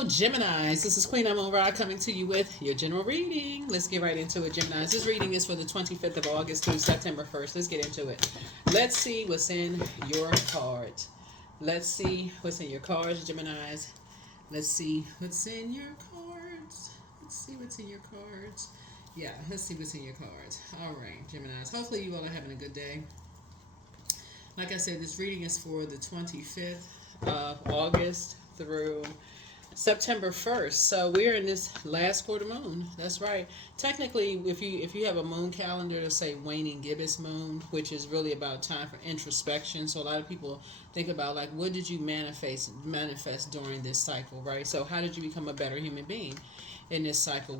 Hello, Geminis. This is Queen Amun Ra coming to you with your general reading. Let's get right into it, Geminis. This reading is for the 25th of August through September 1st. Let's get into it. Let's see what's in your cards. Let's see what's in your cards, Geminis. Let's see what's in your cards. Let's see what's in your cards. Yeah, let's see what's in your cards. All right, Geminis. Hopefully you all are having a good day. Like I said, this reading is for the 25th of August through September 1st. So we're in this last quarter moon. That's right. Technically, if you have a moon calendar, it'll say waning gibbous moon, which is really about time for introspection. So a lot of people think about, like, what did you manifest during this cycle, right? So how did you become a better human being in this cycle?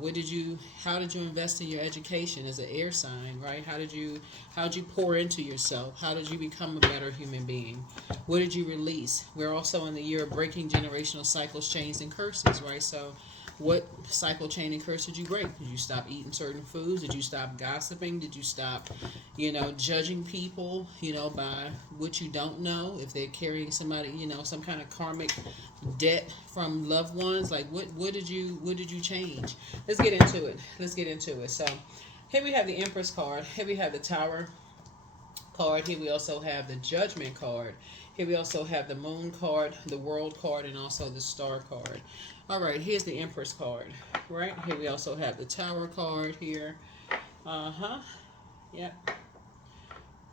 How did you invest in your education as an air sign, right? How did you pour into yourself? How did you become a better human being? What did you release? We're also in the year of breaking generational cycles, chains, and curses, right? So what cycle, chain, and curse did you break? Did you stop eating certain foods? Did you stop gossiping? Did you stop, judging people, by what you don't know? If they're carrying somebody, some kind of karmic debt from loved ones, like what did you change? Let's get into it. So here we have the Empress card. Here we have the Tower card. Here we also have the Judgment card. Here we also have the Moon card, the World card, and also the Star card. All right, here's the Empress card. Right here we also have the Tower card here.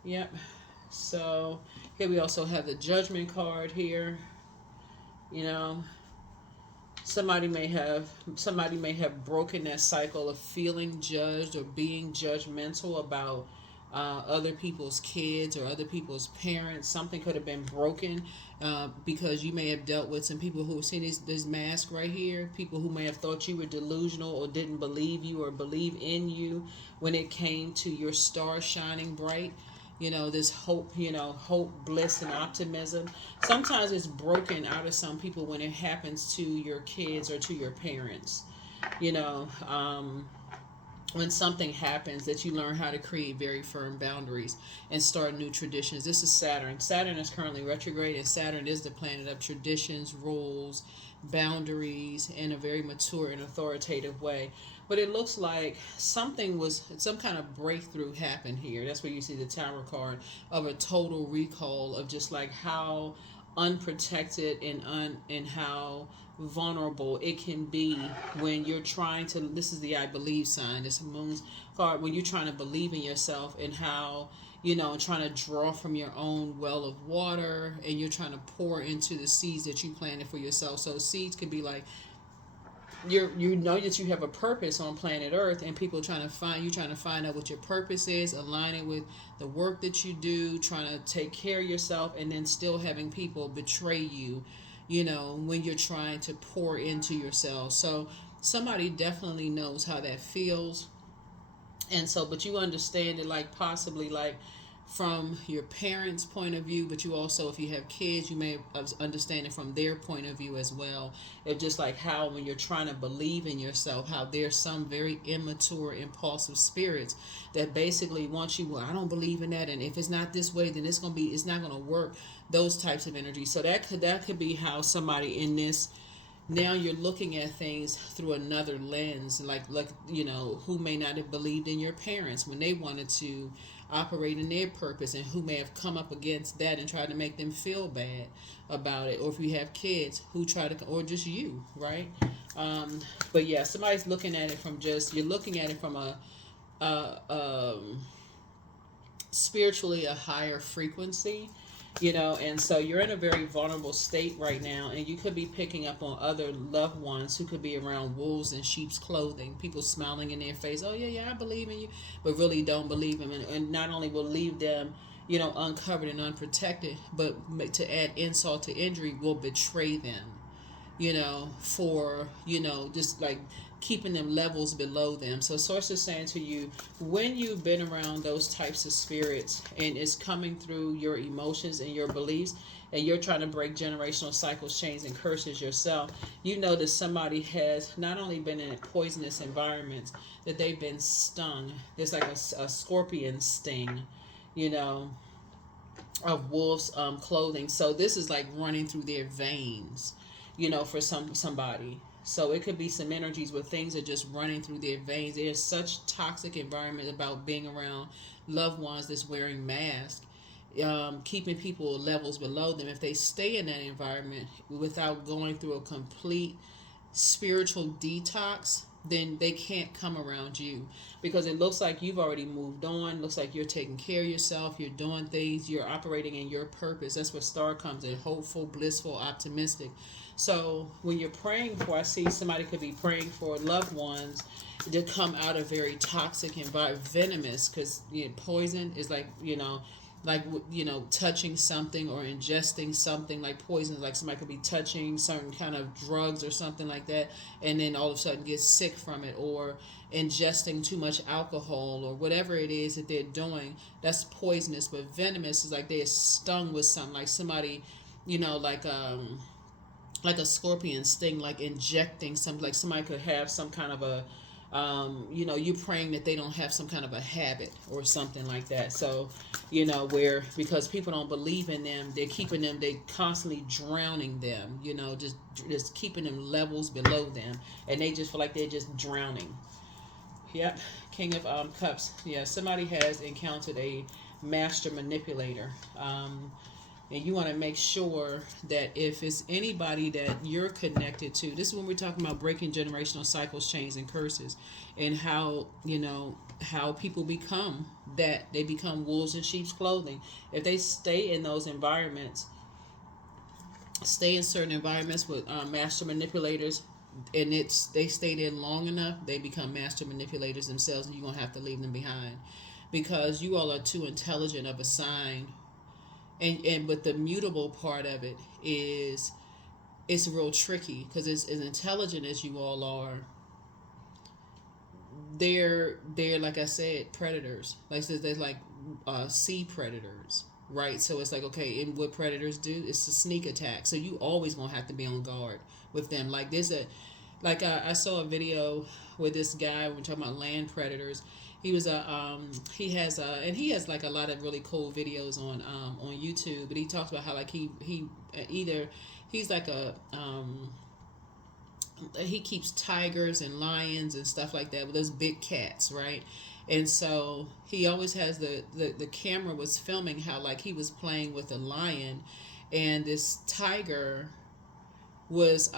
Yep. So here we also have the Judgment card here. Somebody may have broken that cycle of feeling judged or being judgmental about other people's kids or other people's parents. Something could have been broken because you may have dealt with some people who have seen this mask right here. People who may have thought you were delusional or didn't believe you or believe in you when it came to your star shining bright. This hope, bliss, and optimism. Sometimes it's broken out of some people when it happens to your kids or to your parents. When something happens that you learn how to create very firm boundaries and start new traditions. This is Saturn. Saturn is currently retrograde, and Saturn is the planet of traditions, rules, boundaries in a very mature and authoritative way. But it looks like some kind of breakthrough happened here. That's where you see the Tower card of a total recall of just like how unprotected and how vulnerable it can be when you're trying to, this is the I believe sign, this Moon's card, when you're trying to believe in yourself and how trying to draw from your own well of water, and you're trying to pour into the seeds that you planted for yourself. So seeds can be like, you know that you have a purpose on planet Earth, and people trying to find out what your purpose is, align it with the work that you do, trying to take care of yourself, and then still having people betray you, when you're trying to pour into yourself. So somebody definitely knows how that feels. And so, but you understand it, like possibly like from your parents' point of view, but you also, if you have kids, you may understand it from their point of view as well. It's just like how when you're trying to believe in yourself, how there's some very immature, impulsive spirits that basically want you, well, I don't believe in that, and if it's not this way, then it's not gonna work. Those types of energy. So that could be how somebody in this, now you're looking at things through another lens, like who may not have believed in your parents when they wanted to operate in their purpose, and who may have come up against that and tried to make them feel bad about it. Or if you have kids who try to, or just you, right? But yeah, somebody's looking at it from you're looking at it from a spiritually a higher frequency. And so you're in a very vulnerable state right now, and you could be picking up on other loved ones who could be around wolves in sheep's clothing, people smiling in their face, oh yeah, I believe in you, but really don't believe them, and not only will leave them uncovered and unprotected, but to add insult to injury, will betray them, for, just like keeping them levels below them. So Source is saying to you, when you've been around those types of spirits and it's coming through your emotions and your beliefs, and you're trying to break generational cycles, chains, and curses yourself, you know that somebody has not only been in poisonous environments, that they've been stung. There's like a scorpion sting, of wolves' clothing. So this is like running through their veins. for somebody. So it could be some energies where things are just running through their veins. There's such toxic environment about being around loved ones that's wearing masks, keeping people levels below them. If they stay in that environment without going through a complete spiritual detox, then they can't come around you, because it looks like you've already moved on. Looks like you're taking care of yourself, you're doing things, you're operating in your purpose. That's where star comes in: hopeful, blissful, optimistic. So when you're praying for, I see somebody could be praying for loved ones to come out of very toxic environment, venomous, because poison is like, like, touching something or ingesting something like poison. Like somebody could be touching certain kind of drugs or something like that, and then all of a sudden get sick from it, or ingesting too much alcohol, or whatever it is that they're doing. That's poisonous. But venomous is like they're stung with something, like somebody, like a scorpion sting, like injecting something. Like somebody could have some kind of a you praying that they don't have some kind of a habit or something like that. So, where, because people don't believe in them, they're keeping them, they constantly drowning them, just keeping them levels below them, and they just feel like they're just drowning. Yep. King of Cups. Yeah, somebody has encountered a master manipulator. And you want to make sure that if it's anybody that you're connected to, this is when we're talking about breaking generational cycles, chains, and curses, and how, how people become that. They become wolves in sheep's clothing. If they stay in those environments, stay in certain environments with master manipulators, and they stay there long enough, they become master manipulators themselves, and you're going to have to leave them behind, because you all are too intelligent of a sign. But the mutable part of it is, it's real tricky, because as intelligent as you all are, they're like I said, predators. Like, so they're like sea predators, right? So it's like, okay, and what predators do, it's a sneak attack. So you always gonna have to be on guard with them. Like I saw a video with this guy, we're talking about land predators. He was he has like a lot of really cool videos on YouTube, but he talks about how, like, he's like he keeps tigers and lions and stuff like that with those big cats, right? And so he always has the camera was filming how, like, he was playing with a lion, and this tiger was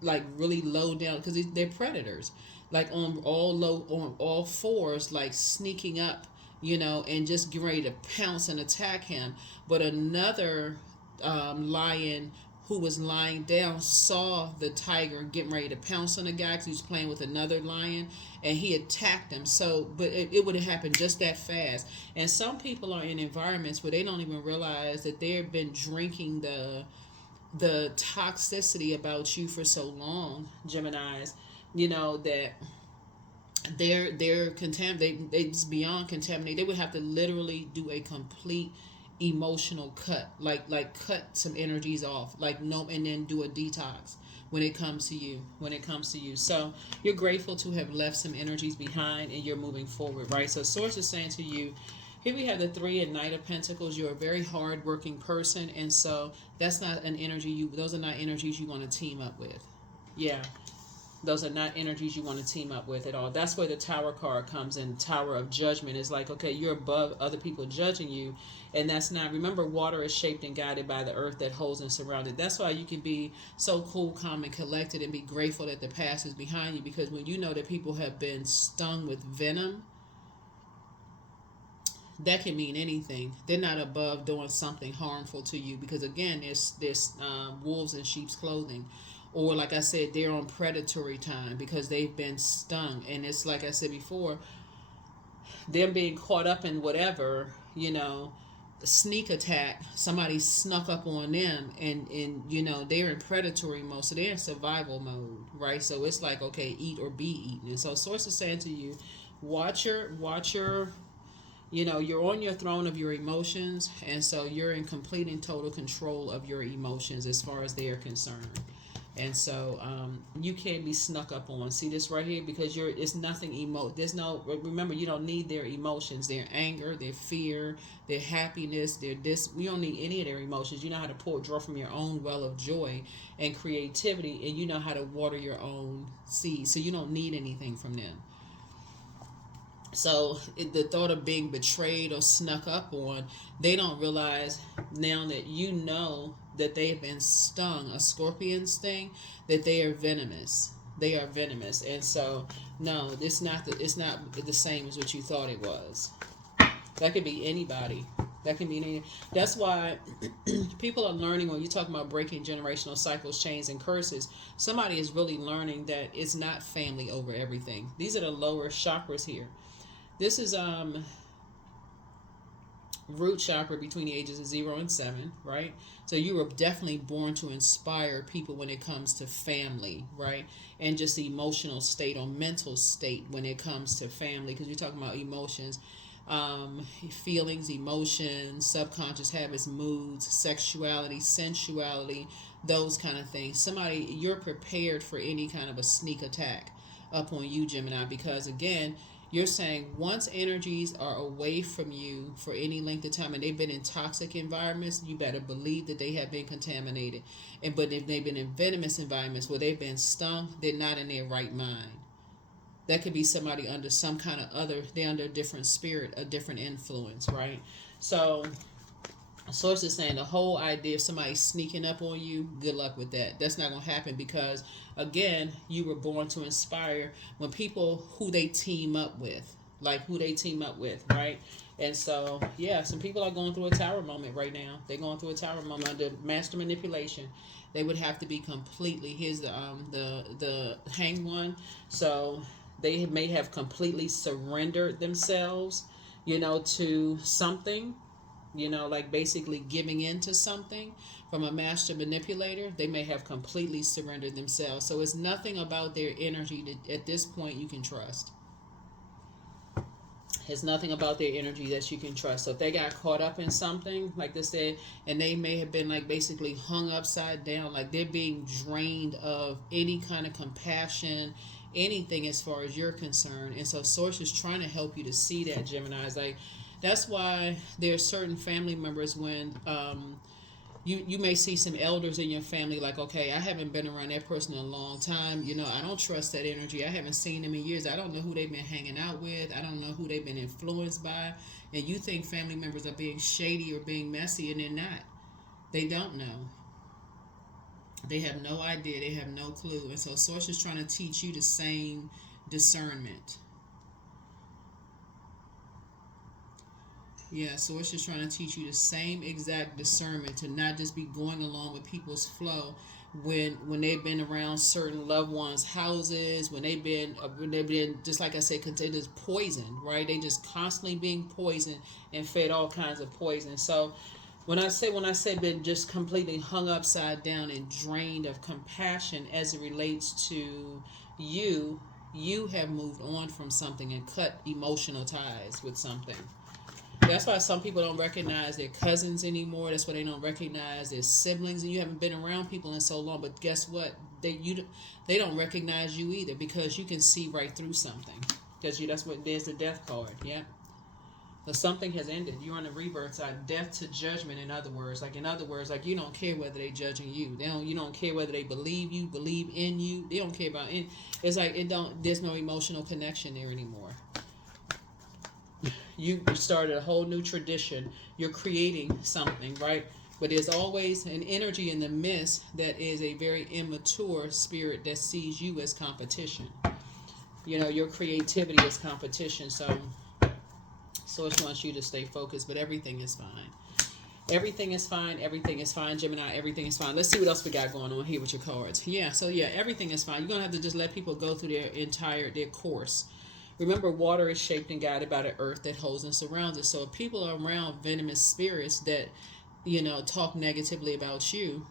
like really low down, because they're predators, like on all fours, like sneaking up, and just getting ready to pounce and attack him. But another lion who was lying down saw the tiger getting ready to pounce on the guy, because he was playing with another lion, and he attacked him. So, but it would have happened just that fast. And some people are in environments where they don't even realize that they've been drinking the toxicity about you for so long, Geminis, that they're contaminated. They just beyond contaminated. They would have to literally do a complete emotional cut, like cut some energies off, like, no, and then do a detox when it comes to you. So you're grateful to have left some energies behind, and you're moving forward, right? So source is saying to you, here we have the 3 and Knight of Pentacles. You're a very hard-working person, and so that's not an energy those are not energies you want to team up with. Yeah, those are not energies you want to team up with at all. That's where the Tower card comes in. Tower of Judgment is like, okay, you're above other people judging you, and that's not. Remember, water is shaped and guided by the earth that holds and surrounds it. That's why you can be so cool, calm, and collected, and be grateful that the past is behind you, because when you know that people have been stung with venom, that can mean anything. They're not above doing something harmful to you, because again, there's wolves in sheep's clothing, or like I said, they're on predatory time because they've been stung. And it's like I said before, them being caught up in whatever, sneak attack. Somebody snuck up on them, and they're in predatory mode, so they're in survival mode, right? So it's like, okay, eat or be eaten. And so source is saying to you, watch your you're on your throne of your emotions, and so you're in complete and total control of your emotions as far as they are concerned. And so you can't be snuck up on. See this right here, because it's nothing there's no, remember, you don't need their emotions, their anger, their fear, their happiness, you don't need any of their emotions. You know how to draw from your own well of joy and creativity, and you know how to water your own seed, so you don't need anything from them. So the thought of being betrayed or snuck up on, they don't realize now that you know that they have been stung, a scorpion sting, that they are venomous. They are venomous, and so no, it's not the same as what you thought it was. That could be anybody. That can be any. That's why people are learning, when you talk about breaking generational cycles, chains, and curses. Somebody is really learning that it's not family over everything. These are the lower chakras here. This is root chakra between the ages of 0 and 7, right? So you were definitely born to inspire people when it comes to family, right? And just the emotional state or mental state when it comes to family, because you're talking about emotions, feelings, emotions, subconscious habits, moods, sexuality, sensuality, those kind of things. You're prepared for any kind of a sneak attack upon you, Gemini, because again, you're saying once energies are away from you for any length of time and they've been in toxic environments, you better believe that they have been contaminated. But if they've been in venomous environments where they've been stung, they're not in their right mind. That could be somebody under some kind of they're under a different spirit, a different influence, right? So source is saying the whole idea of somebody sneaking up on you, good luck with that. That's not going to happen, because again, you were born to inspire when people who they team up with, right? And so yeah, some people are going through a tower moment right now. They're going through a tower moment under master manipulation. They would have to be completely, here's the hanged one. So they may have completely surrendered themselves, to something, like basically giving in to something from a master manipulator. They may have completely surrendered themselves. So it's nothing about their energy that at this point you can trust. It's nothing about their energy that you can trust. So if they got caught up in something, like they said, and they may have been like basically hung upside down, like they're being drained of any kind of compassion, anything as far as you're concerned. And so Source is trying to help you to see that, Gemini. It's like, that's why there are certain family members when you may see some elders in your family, like, okay, I haven't been around that person in a long time. I don't trust that energy. I haven't seen them in years. I don't know who they've been hanging out with. I don't know who they've been influenced by. And you think family members are being shady or being messy, and they're not. They don't know. They have no idea. They have no clue. And so Source is trying to teach you the same discernment. Yeah, so it's just trying to teach you the same exact discernment, to not just be going along with people's flow when they've been around certain loved ones' houses, when they've been just like I said, considered poisoned, right? They just constantly being poisoned and fed all kinds of poison. So when I say been just completely hung upside down and drained of compassion as it relates to you have moved on from something and cut emotional ties with something. That's why some people don't recognize their cousins anymore. That's why they don't recognize their siblings, and you haven't been around people in so long. But guess what? They don't recognize you either, because you can see right through something. Because there's the death card. Yeah. So something has ended. You're on the rebirth side. Death to judgment. In other words, like you don't care whether they're judging you. You don't care whether they believe in you. They don't care about it. It's like there's no emotional connection there anymore. You started a whole new tradition. You're creating something, right? But there's always an energy in the midst that is a very immature spirit that sees you as competition. Your creativity is competition. So Source wants you to stay focused, but everything is fine. Everything is fine. Everything is fine, Gemini. Everything is fine. Let's see what else we got going on here with your cards. Yeah, so yeah, everything is fine. You're going to have to just let people go through their course. Remember, water is shaped and guided by the earth that holds and surrounds it. So if people are around venomous spirits that, talk negatively about you,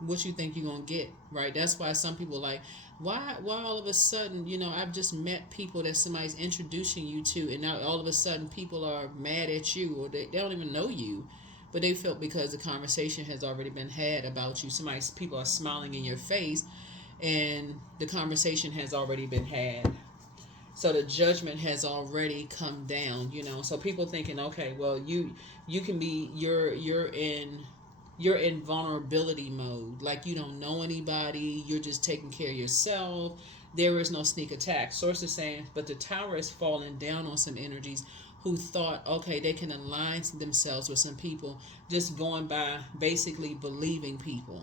what you think you're going to get, right? That's why some people like, why all of a sudden, I've just met people that somebody's introducing you to, and now all of a sudden people are mad at you, or they don't even know you. but they felt because the conversation has already been had about you. People are smiling in your face, and the conversation has already been had. So the judgment has already come down, So people thinking, okay, well, you can be you're in vulnerability mode, like you don't know anybody, you're just taking care of yourself. There is no sneak attack. Source is saying, but the tower is falling down on some energies who thought, okay, they can align themselves with some people just going by basically believing people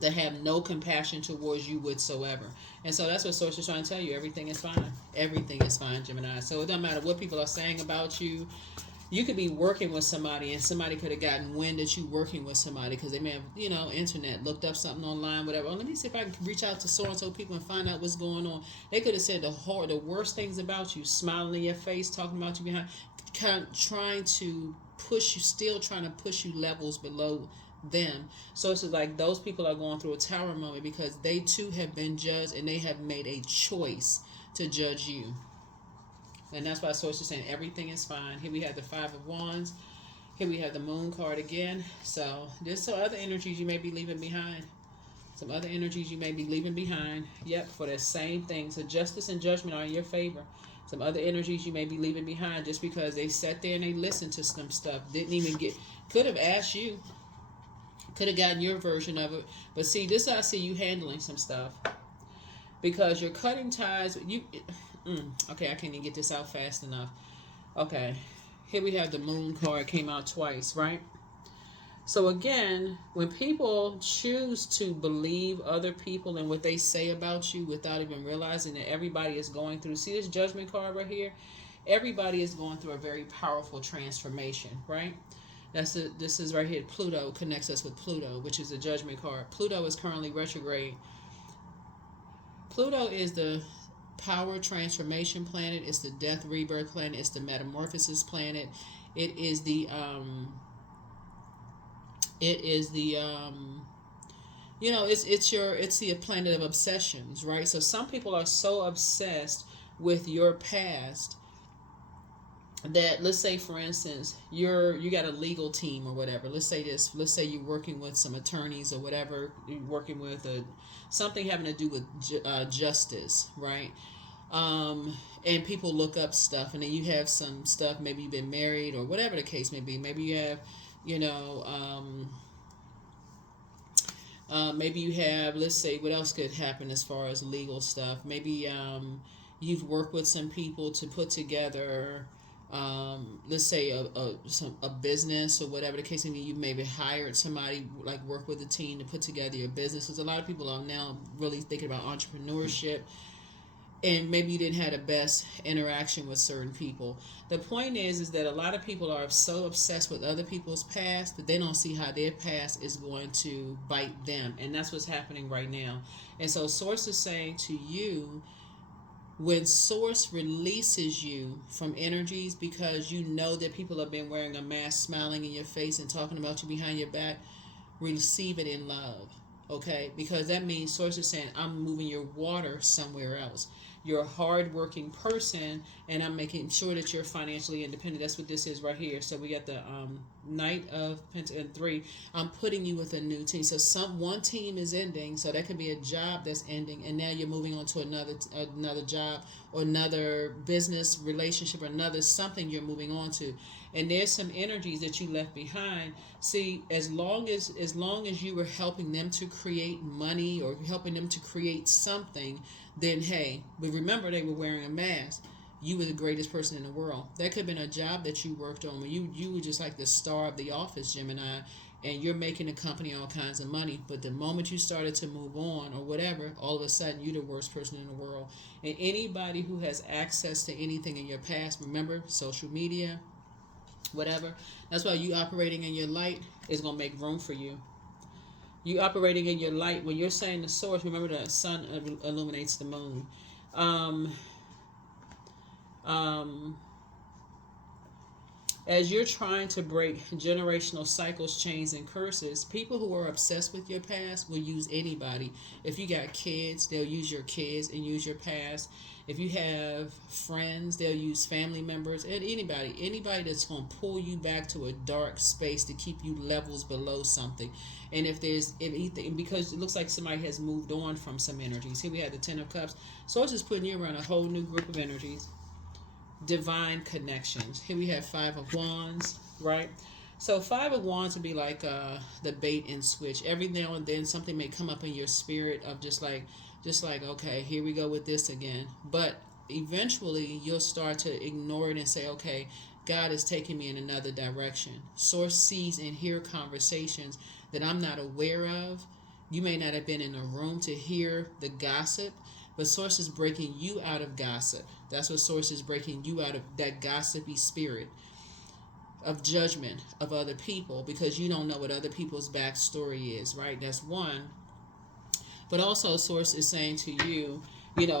that have no compassion towards you whatsoever. And so that's what Source is trying to tell you. Everything is fine. Everything is fine, Gemini. So it doesn't matter what people are saying about you. You could be working with somebody and somebody could have gotten wind that you working with somebody because they may have, internet, looked up something online, whatever. Oh, let me see if I can reach out to so-and-so people and find out what's going on. They could have said the worst things about you, smiling in your face, talking about you behind, trying to push you, still trying to push you levels below them. So it's like those people are going through a tower moment because they too have been judged and they have made a choice to judge you. And that's why Source is saying everything is fine. Here we have the Five of Wands. Here we have the Moon card again. So there's some other energies you may be leaving behind. Some other energies you may be leaving behind. Yep, for the same thing. So justice and judgment are in your favor. Some other energies you may be leaving behind just because they sat there and they listened to some stuff. Could have asked you. Could have gotten your version of it. But see, this I see you handling some stuff. Because you're cutting ties. Okay, I can't even get this out fast enough. Okay, here we have the Moon card, came out twice, right? So again, when people choose to believe other people and what they say about you without even realizing that everybody is going through, see this Judgment card right here? Everybody is going through a very powerful transformation, right? This is right here. Pluto connects us with Pluto, which is a Judgment card. Pluto is currently retrograde. Pluto is the power transformation planet. It's the death rebirth planet. It's the metamorphosis planet. It's the planet of obsessions, right? So some people are so obsessed with your past that, let's say for instance, you got a legal team or whatever. Let's say you're working with some attorneys or whatever. You're working with something having to do with justice, right? And people look up stuff, and then you have some stuff. Maybe you've been married or whatever the case may be. Maybe you have, maybe you have. Let's say what else could happen as far as legal stuff. Maybe you've worked with some people to put together. Let's say a business or whatever the case may be. You maybe hired somebody, like work with a team to put together your business, because a lot of people are now really thinking about entrepreneurship, and maybe you didn't have the best interaction with certain people. The point is that a lot of people are so obsessed with other people's past that they don't see how their past is going to bite them, and that's what's happening right now. And so Source is saying to you, when Source releases you from energies because you know that people have been wearing a mask, smiling in your face and talking about you behind your back, receive it in love, okay? Because that means Source is saying, I'm moving your water somewhere else. You're a hard-working person, and I'm making sure that you're financially independent. That's what this is right here. So we got the Knight of Pentacles and 3. I'm putting you with a new team. So one team is ending, so that could be a job that's ending, and now you're moving on to another job or another business relationship or another something you're moving on to. And there's some energies that you left behind. See, as long as you were helping them to create money or helping them to create something, then hey, but remember they were wearing a mask. You were the greatest person in the world. That could have been a job that you worked on where you were just like the star of the office, Gemini, and you're making the company all kinds of money. But the moment you started to move on or whatever, all of a sudden you're the worst person in the world. And anybody who has access to anything in your past, remember, social media, whatever, that's why you operating in your light is going to make room for you. You operating in your light, when you're saying the source, remember the sun illuminates the moon. As you're trying to break generational cycles, chains, and curses, people who are obsessed with your past will use anybody. If you got kids, they'll use your kids and use your past. If you have friends, they'll use family members and anybody that's going to pull you back to a dark space to keep you levels below something. And if there's anything, because it looks like somebody has moved on from some energies. Here we have the Ten of Cups. So it's just putting you around a whole new group of energies. Divine connections. Here we have Five of Wands, right? So Five of Wands would be like the bait and switch. Every now and then something may come up in your spirit of just like, okay, here we go with this again. But eventually you'll start to ignore it and say, okay, God is taking me in another direction. Source sees and hear conversations that I'm not aware of. You may not have been in a room to hear the gossip, but Source is breaking you out of gossip. That's what Source is breaking you out of, that gossipy spirit of judgment of other people, because you don't know what other people's backstory is, right? That's one. But also Source is saying to you,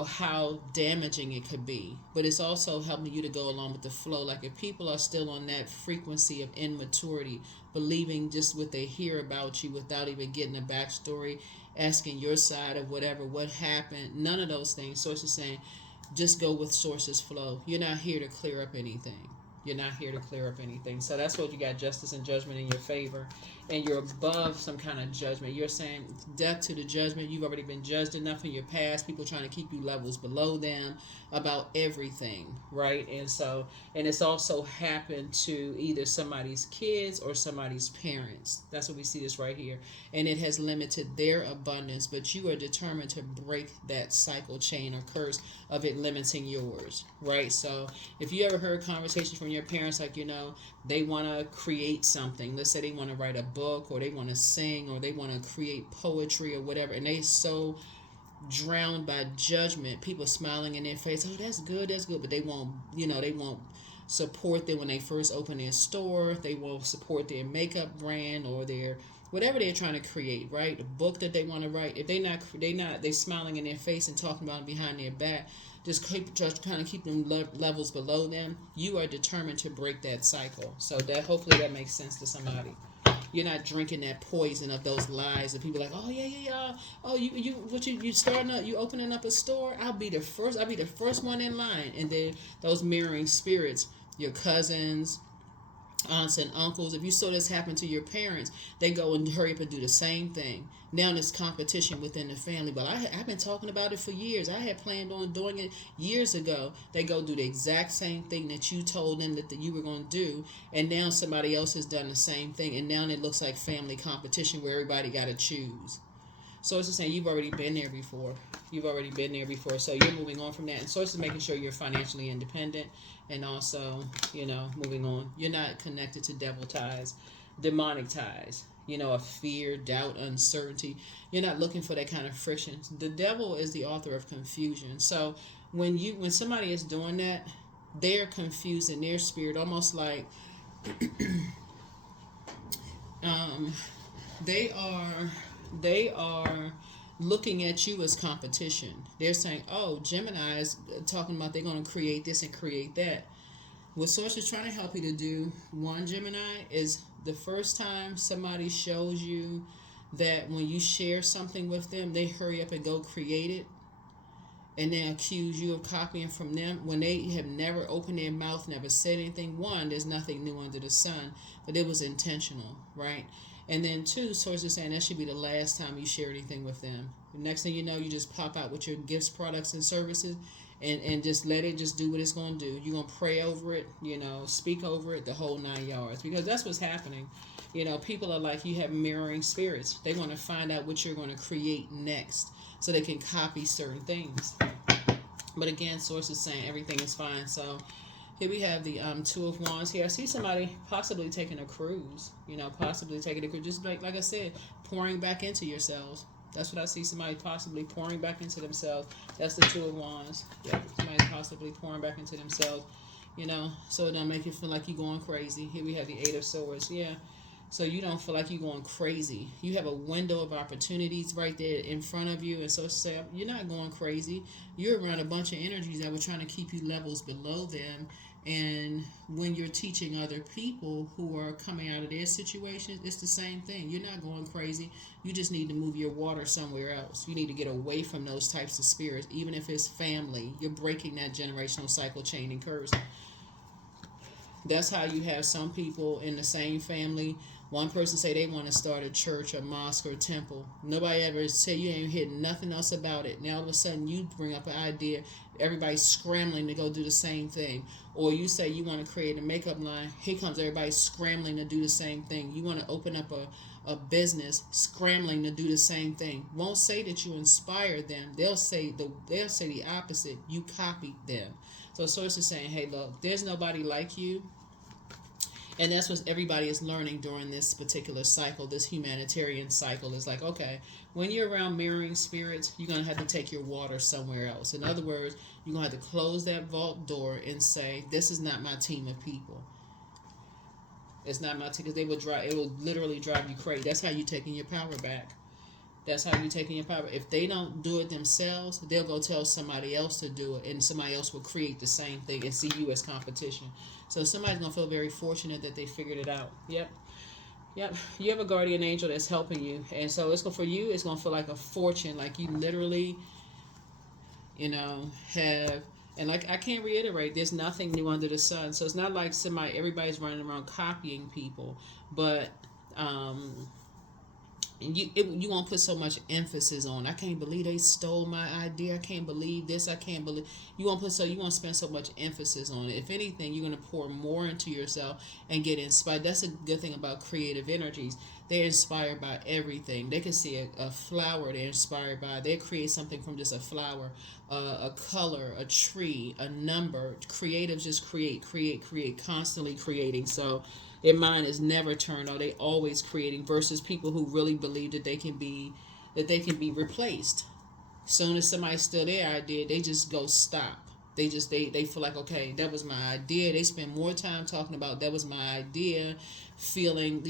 how damaging it could be. But it's also helping you to go along with the flow. Like if people are still on that frequency of immaturity, believing just what they hear about you without even getting a backstory, asking your side of what happened, none of those things. Source is saying, just go with Source's flow. You're not here to clear up anything. You're not here to clear up anything. So that's what you got, justice and judgment in your favor. And you're above some kind of judgment. You're saying death to the judgment. You've already been judged enough in your past. People trying to keep you levels below them about everything, right? And it's also happened to either somebody's kids or somebody's parents. That's what we see this right here. And it has limited their abundance, but you are determined to break that cycle, chain, or curse of it limiting yours, right? So if you ever heard conversations from your parents, like, they want to create something. Let's say they want to write a book, or they want to sing, or they want to create poetry or whatever, and they so drowned by judgment, people smiling in their face, oh, that's good, but they won't support them when they first open their store. They won't support their makeup brand or their whatever they're trying to create, right? A book that they want to write. If they smiling in their face and talking about it behind their back, just kind of keep them levels below them. You are determined to break that cycle. So that hopefully that makes sense to somebody. You're not drinking that poison of those lies of people like, oh yeah. Oh, you starting up, you opening up a store? I'll be the first one in line. And then those mirroring spirits, your cousins, aunts and uncles, if you saw this happen to your parents, they go and hurry up and do the same thing. Now there's competition within the family. But I've been talking about it for years. I had planned on doing it years ago. They go do the exact same thing that you told them that you were going to do, and now somebody else has done the same thing, and now it looks like family competition where everybody got to choose. So it's just saying you've already been there before. So you're moving on from that. And Source is making sure you're financially independent, and also, moving on. You're not connected to devil ties, demonic ties, of fear, doubt, uncertainty. You're not looking for that kind of friction. The devil is the author of confusion. So when somebody is doing that, they're confused in their spirit, almost like they are looking at you as competition. They're saying, oh, Gemini is talking about they're going to create this and create that. What Source is trying to help you to do, one, Gemini, is the first time somebody shows you that when you share something with them, they hurry up and go create it, and then accuse you of copying from them when they have never opened their mouth, never said anything. One, there's nothing new under the sun, but it was intentional, right? And then two, Source is saying that should be the last time you share anything with them. The next thing you know, you just pop out with your gifts, products, and services, and just let it just do what it's going to do. You're going to pray over it, speak over it, the whole 9 yards. Because that's what's happening. People are like, you have mirroring spirits. They want to find out what you're going to create next so they can copy certain things. But again, Source is saying everything is fine. So here we have the Two of Wands here. I see somebody possibly taking a cruise, just like I said, pouring back into yourselves. That's what I see, somebody possibly pouring back into themselves. That's the Two of Wands. Yeah, somebody possibly pouring back into themselves, so it don't make you feel like you're going crazy. Here we have the Eight of Swords. Yeah. So you don't feel like you're going crazy. You have a window of opportunities right there in front of you. And so say, you're not going crazy. You're around a bunch of energies that were trying to keep you levels below them. And when you're teaching other people who are coming out of their situations, it's the same thing. You're not going crazy. You just need to move your water somewhere else. You need to get away from those types of spirits. Even if it's family, you're breaking that generational cycle chain and curse. That's how you have some people in the same family. One person say they want to start a church, a mosque, or a temple. Nobody ever said, you ain't heard nothing else about it. Now all of a sudden you bring up an idea. Everybody's scrambling to go do the same thing. Or you say you want to create a makeup line. Here comes everybody scrambling to do the same thing. You want to open up a business, scrambling to do the same thing. Won't say that you inspired them. They'll say the opposite. You copied them. So source is saying, hey, look, there's nobody like you. And that's what everybody is learning during this particular cycle, this humanitarian cycle. Is like, okay, when you're around mirroring spirits, you're going to have to take your water somewhere else. In other words, you're going to have to close that vault door and say, this is not my team of people. It's not my team, because it will literally drive you crazy. That's how you're taking your power back. That's how you're taking your power. If they don't do it themselves, they'll go tell somebody else to do it, and somebody else will create the same thing and see you as competition. So somebody's going to feel very fortunate that they figured it out. Yep. You have a guardian angel that's helping you. And so for you, it's going to feel like a fortune. Like you literally, have... And like I can't reiterate, there's nothing new under the sun. So it's not like everybody's running around copying people. But... And you won't put so much emphasis on, I can't believe they stole my idea. I can't believe this. I can't believe. You won't spend so much emphasis on it. If anything, you're going to pour more into yourself and get inspired. That's a good thing about creative energies. They're inspired by everything. They can see a flower they're inspired by. They create something from just a flower, a color, a tree, a number. Creatives just create, constantly creating. So their mind is never turned on. They always creating, versus people who really believe that they can be replaced. Soon as somebody steal their idea, they just go stop. They feel like, okay, that was my idea. They spend more time talking about that was my idea, feeling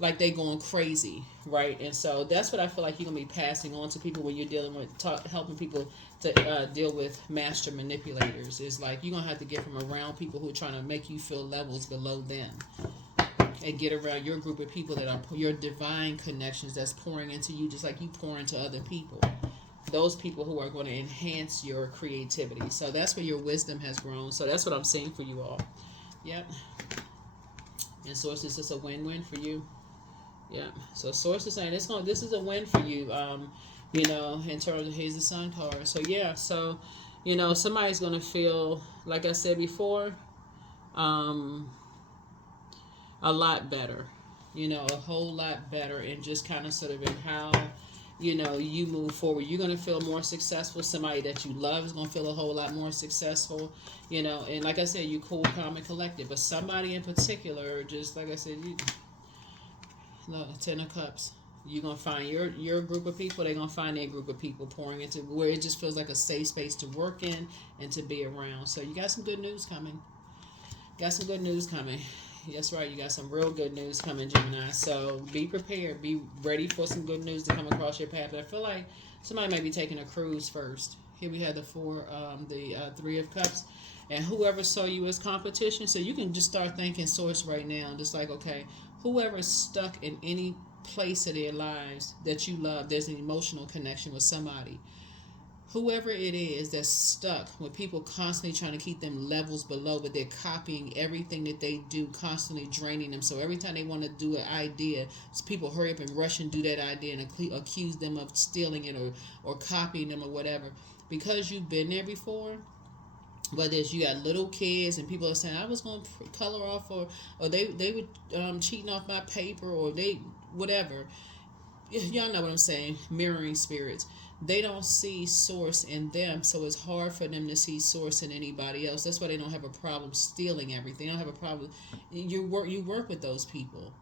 like they going crazy, right? And so that's what I feel like you're gonna be passing on to people when you're dealing with helping people to deal with master manipulators. Is like you're gonna have to get from around people who are trying to make you feel levels below them, and get around your group of people that are your divine connections that's pouring into you, just like you pour into other people. Those people who are going to enhance your creativity. So that's where your wisdom has grown. So that's what I'm seeing for you all. Yep. And source is just a win-win for you. Yeah. So source is saying this is a win for you. In terms of here's the sun card. So yeah. So, somebody's gonna feel, like I said before, a lot better. A whole lot better, and just kind of sort of in how you move forward. You're gonna feel more successful. Somebody that you love is gonna feel a whole lot more successful. And like I said, you cool, calm, and collected. But somebody in particular, just like I said, Ten of Cups. You're going to find your group of people. They're going to find their group of people pouring into where it just feels like a safe space to work in and to be around. So you got some good news coming. That's right. You got some real good news coming, Gemini. So be prepared. Be ready for some good news to come across your path. But I feel like somebody might be taking a cruise first. Here we have the Three of Cups. And whoever saw you as competition, so you can just start thinking source right now. Just like, okay, whoever's stuck in any place of their lives that you love, there's an emotional connection with somebody. Whoever it is that's stuck with people constantly trying to keep them levels below, but they're copying everything that they do, constantly draining them. So every time they want to do an idea, people hurry up and rush and do that idea and accuse them of stealing it or copying them or whatever. Because you've been there before, whether it's you got little kids and people are saying, I was going to color off, or they were cheating off my paper, or they, whatever. Y'all know what I'm saying, mirroring spirits. They don't see source in them, so it's hard for them to see source in anybody else. That's why they don't have a problem stealing everything. They don't have a problem. You work with those people.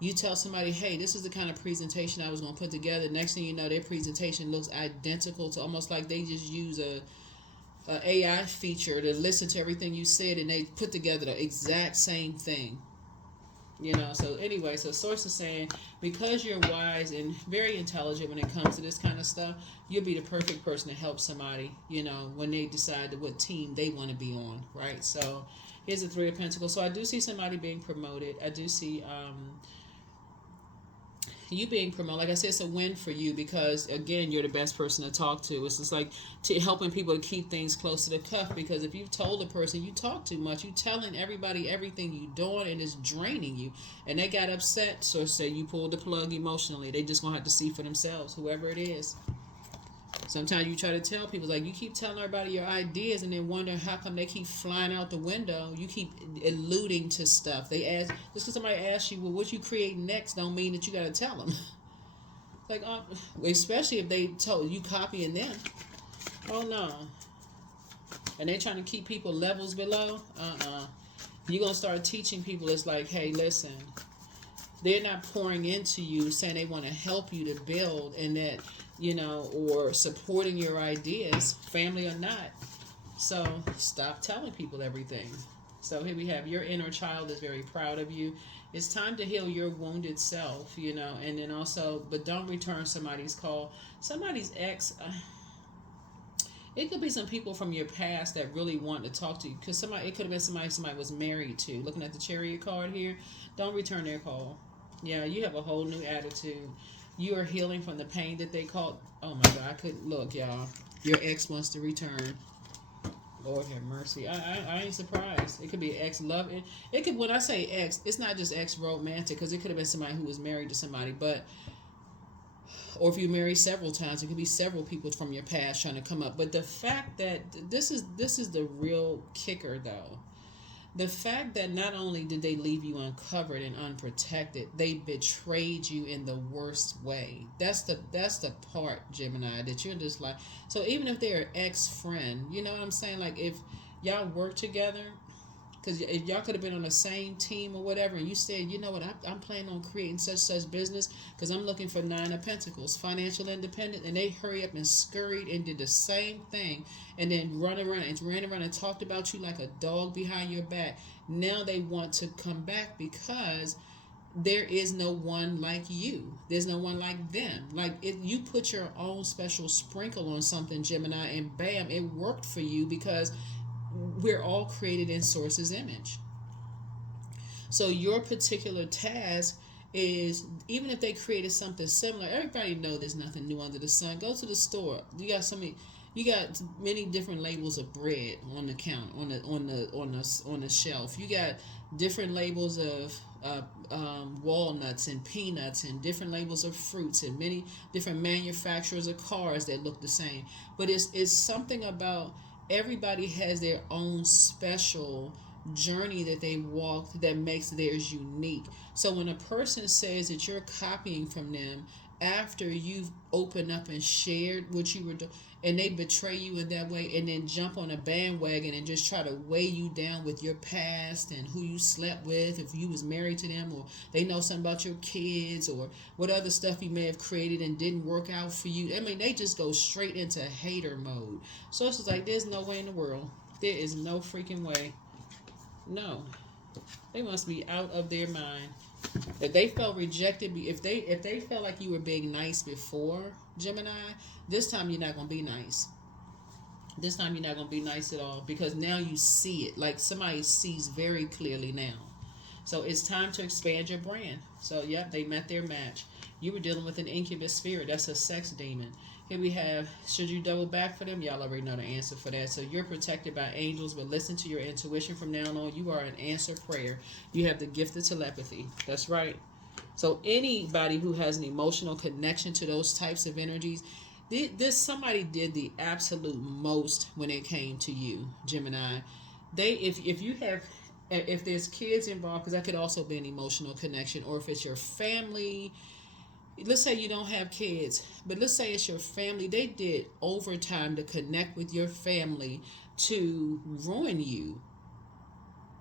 You tell somebody, hey, this is the kind of presentation I was going to put together. Next thing you know, their presentation looks identical to, almost like they just use a AI feature to listen to everything you said, and they put together the exact same thing. You know, so anyway, so Source is saying because you're wise and very intelligent when it comes to this kind of stuff, you'll be the perfect person to help somebody, you know, when they decide what team they want to be on, right? So here's the Three of Pentacles. So I do see somebody being promoted. I do see you being promoted. Like I said, it's a win for you because again, you're the best person to talk to. It's just like helping people to keep things close to the cuff, because if you've told a person you talk too much, you telling everybody everything you doing and it's draining you, and they got upset, so say you pulled the plug emotionally, they just gonna have to see for themselves, whoever it is. Sometimes you try to tell people, like, you keep telling everybody your ideas and then wonder how come they keep flying out the window. You keep alluding to stuff. They ask, just because somebody asks you, well, what you create next don't mean that you got to tell them. Like, especially if they told you copying them. Oh, no. And they're trying to keep people levels below. You're going to start teaching people. It's like, hey, listen. They're not pouring into you saying they want to help you to build, and that, you know, or supporting your ideas, family or not. So stop telling people everything. So here we have your inner child is very proud of you. It's time to heal your wounded self, you know, and then also, but don't return somebody's call. Somebody's ex, it could be some people from your past that really want to talk to you, because it could have been somebody was married to. Looking at the Chariot card here, don't return their call. Yeah, you have a whole new attitude. You are healing from the pain that they called. Oh my God, I couldn't look, y'all. Your ex wants to return. Lord have mercy. I ain't surprised. It could be ex love. It could, when I say ex, it's not just ex romantic, because it could have been somebody who was married to somebody, but, or if you marry several times, it could be several people from your past trying to come up. But the fact that this is the real kicker, though. The fact that not only did they leave you uncovered and unprotected, they betrayed you in the worst way. That's the part, Gemini, that you're just like, so even if they're an ex-friend, you know what I'm saying? Like, if y'all work together, because if y'all could have been on the same team or whatever, and you said, you know what, I'm planning on creating such business because I'm looking for 9 of Pentacles, financial independence, and they hurry up and scurried and did the same thing, and then ran around and talked about you like a dog behind your back. Now they want to come back because there is no one like you. There's no one like them. Like, if you put your own special sprinkle on something, Gemini, and bam, it worked for you, because we're all created in Source's image. So your particular task is, even if they created something similar, everybody know there's nothing new under the sun. Go to the store. You got many different labels of bread on the counter, on the shelf. You got different labels of walnuts and peanuts, and different labels of fruits, and many different manufacturers of cars that look the same. But it's something about, everybody has their own special journey that they walk that makes theirs unique. So when a person says that you're copying from them after you've opened up and shared what you were doing, and they betray you in that way, and then jump on a bandwagon and just try to weigh you down with your past and who you slept with, if you was married to them, or they know something about your kids, or what other stuff you may have created and didn't work out for you. I mean, they just go straight into hater mode. So it's just like, there's no way in the world. There is no freaking way. No. They must be out of their mind. If they felt rejected, if they felt like you were being nice before, Gemini, this time you're not going to be nice. This time you're not going to be nice at all, because now you see it. Like, somebody sees very clearly now. So it's time to expand your brand. So, yep, they met their match. You were dealing with an incubus spirit. That's a sex demon. Here we have, should you double back for them? Y'all already know the answer for that. So you're protected by angels, but listen to your intuition from now on. You are an answered prayer. You have the gift of telepathy. That's right. So anybody who has an emotional connection to those types of energies, somebody did the absolute most when it came to you, Gemini. If there's kids involved, because that could also be an emotional connection, or if it's your family. Let's say you don't have kids, but let's say it's your family. They did overtime to connect with your family to ruin you.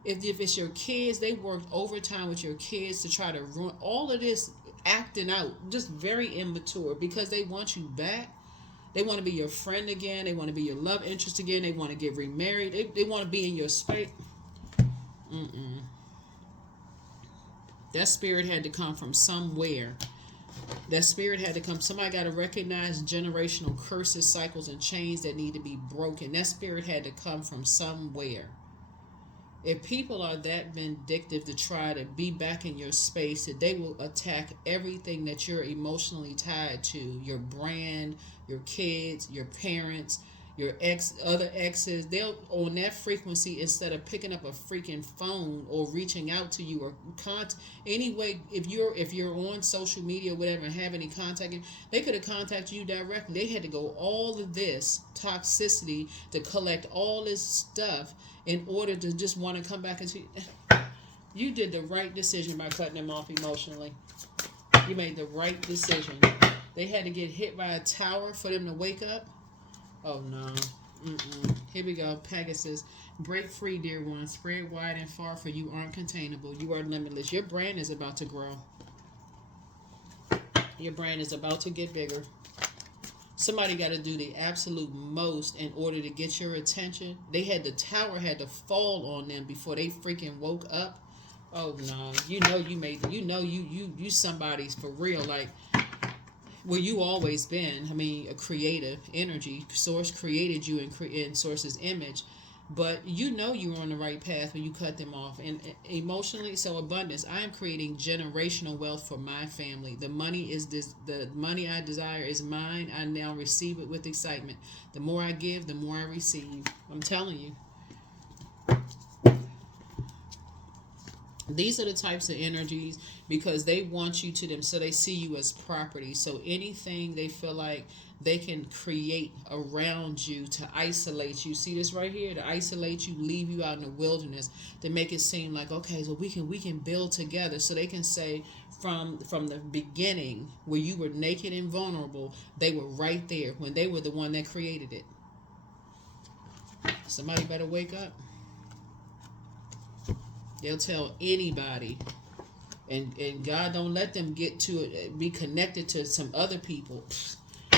If it's your kids, they worked overtime with your kids to try to ruin all of this, acting out, just very immature, because they want you back. They want to be your friend again. They want to be your love interest again. They want to get remarried. They want to be in your space. That spirit had to come from somewhere. That spirit had to come. Somebody got to recognize generational curses, cycles, and chains that need to be broken. That spirit had to come from somewhere. If people are that vindictive to try to be back in your space, that they will attack everything that you're emotionally tied to, your brand, your kids, your parents, your other exes, they'll on that frequency, instead of picking up a freaking phone or reaching out to you or anyway, if you're on social media or whatever and have any contact, they could have contacted you directly. They had to go all of this toxicity to collect all this stuff in order to just want to come back and see. You did the right decision by cutting them off emotionally. You made the right decision. They had to get hit by a tower for them to wake up. Oh no. Here we go. Pegasus. Break free, dear one. Spread wide and far, for you aren't containable. You are limitless. Your brand is about to grow. Your brand is about to get bigger. Somebody got to do the absolute most in order to get your attention. The tower had to fall on them before they freaking woke up. Oh no. You somebody's for real. Like, well, you always been. I mean, a creative energy source created you in source's image, but you were on the right path when you cut them off. And emotionally, so abundance. I am creating generational wealth for my family. The money the money I desire is mine. I now receive it with excitement. The more I give, the more I receive. I'm telling you. These are the types of energies, because they want you to them, so they see you as property. So anything they feel like they can create around you to isolate you. See this right here? To isolate you, leave you out in the wilderness, to make it seem like, okay, so we can build together. So they can say from the beginning, where you were naked and vulnerable, they were right there when they were the one that created it. Somebody better wake up. They'll tell anybody, and God don't let them get to it, be connected to some other people.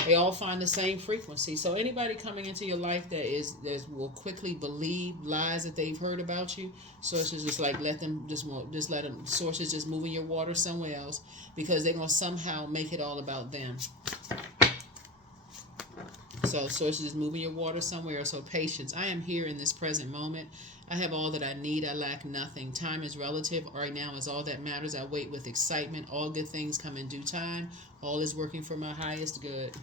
They all find the same frequency. So anybody coming into your life that will quickly believe lies that they've heard about you, sources just like let them sources just moving your water somewhere else, because they're gonna somehow make it all about them. So sources is moving your water somewhere. So patience. I am here in this present moment. I have all that I need. I lack nothing. Time is relative. Right now is all that matters. I wait with excitement. All good things come in due time. All is working for my highest good.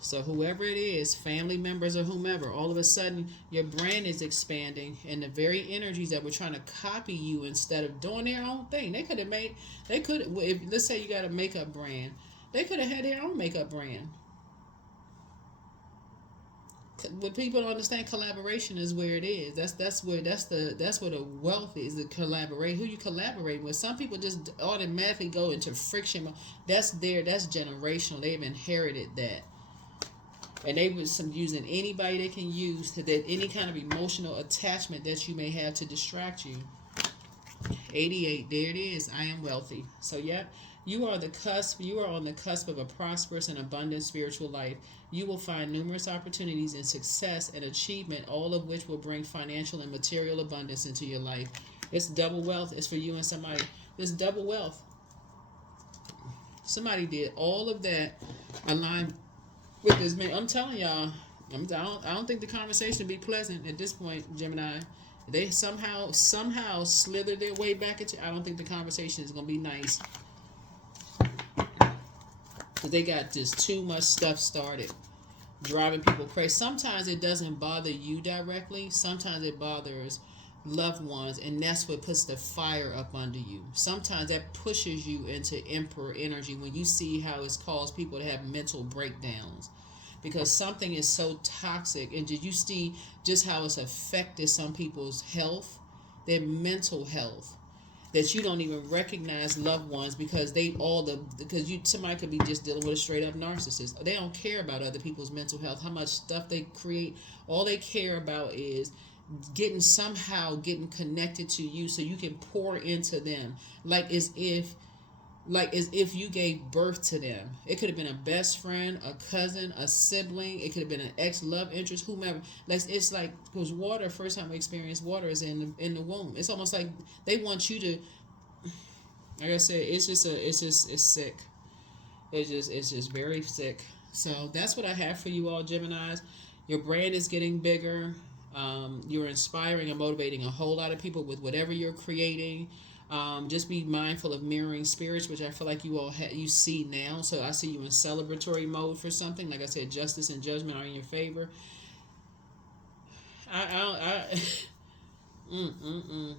So whoever it is, family members or whomever, all of a sudden your brand is expanding, and the very energies that were trying to copy you instead of doing their own thing, if let's say you got a makeup brand, they could have had their own makeup brand. What people don't understand, collaboration is where it is. That's where the wealth is. The collaborate. Who you collaborate with. Some people just automatically go into friction. That's generational. They've inherited that, and they was using anybody they can use to that any kind of emotional attachment that you may have to distract you. 88. There it is. I am wealthy. So yep. You are on the cusp of a prosperous and abundant spiritual life. You will find numerous opportunities in success and achievement, all of which will bring financial and material abundance into your life. It's double wealth. It's for you and somebody. It's double wealth. Somebody did all of that aligned with this man. I'm telling y'all, I don't think the conversation will be pleasant at this point, Gemini. They somehow slithered their way back into. I don't think the conversation is going to be nice. They got just too much stuff started, driving people crazy. Sometimes it doesn't bother you directly. Sometimes it bothers loved ones, and that's what puts the fire up under you. Sometimes that pushes you into emperor energy when you see how it's caused people to have mental breakdowns, because something is so toxic. And did you see just how it's affected some people's health, their mental health? That you don't even recognize loved ones, because somebody could be just dealing with a straight up narcissist. They don't care about other people's mental health, how much stuff they create. All they care about is getting connected to you so you can pour into them, like as if you gave birth to them. It could have been a best friend, a cousin, a sibling. It could have been an ex-love interest, whomever. It's like, because water, first time we experience water is in the womb. It's almost like they want you to Like I said, it's sick. It's just very sick. So that's what I have for you all, Geminis. Your brand is getting bigger. You're inspiring and motivating a whole lot of people with whatever you're creating. Just be mindful of mirroring spirits, which I feel like you all you see now. So I see you in celebratory mode for something. Like I said, justice and judgment are in your favor. I mm, mm, mm.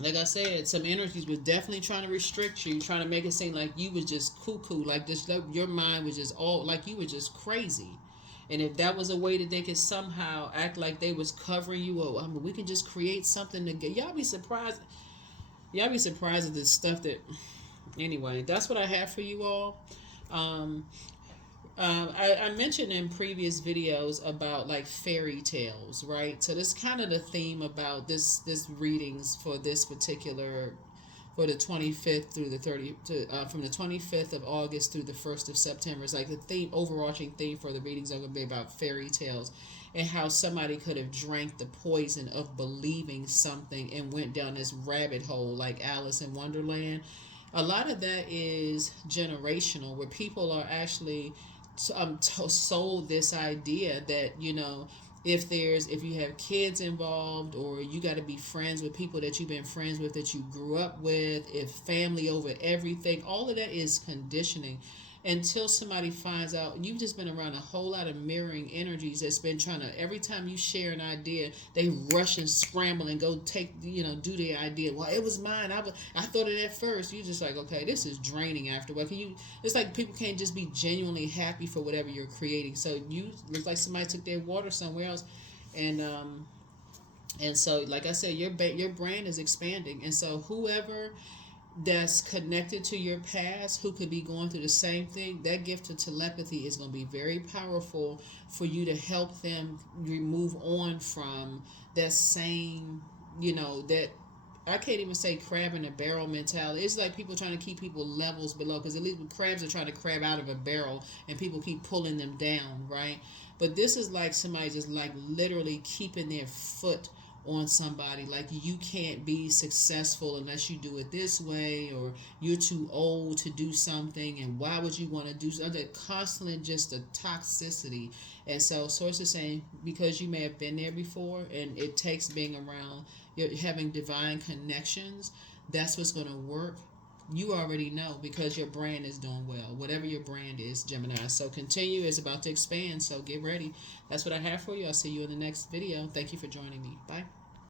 Like I said, some energies was definitely trying to restrict you, trying to make it seem like you was just cuckoo, like this, your mind was just all like you were just crazy. And if that was a way that they could somehow act like they was covering you, oh, I mean, we can just create something to get y'all be surprised. Y'all be surprised at the stuff that. Anyway, that's what I have for you all. Um, I mentioned in previous videos about like fairy tales, right? So this is kind of the theme about this readings for this particular for the 25th through the 30 to from the 25th of August through the 1st of September. It's like the theme, overarching theme for the readings are going to be about fairy tales and how somebody could have drank the poison of believing something and went down this rabbit hole like Alice in Wonderland. A lot of that is generational, where people are actually sold this idea that if you have kids involved, or you got to be friends with people that you've been friends with, that you grew up with, if family over everything, all of that is conditioning until somebody finds out you've just been around a whole lot of mirroring energies that's been trying to, every time you share an idea, they rush and scramble and go take, do the idea. Well, it was mine. I thought it at first. You just like, okay, this is draining afterward. It's like people can't just be genuinely happy for whatever you're creating. So you look like somebody took their water somewhere else. And so, like I said, your brand is expanding. And so whoever that's connected to your past, who could be going through the same thing, that gift of telepathy is going to be very powerful for you to help them remove on from that same, that, I can't even say crab in a barrel mentality. It's like people trying to keep people levels below, because at least crabs are trying to crab out of a barrel and people keep pulling them down, right? But this is like somebody just like literally keeping their foot on somebody, like you can't be successful unless you do it this way, or you're too old to do something, and why would you want to do something, constantly just a toxicity. And so source is saying, because you may have been there before, and it takes being around, you're having divine connections, that's what's going to work. You already know, because your brand is doing well, whatever your brand is, Gemini. So continue, it's about to expand, so get ready. That's what I have for you. I'll see you in the next video. Thank you for joining me. Bye.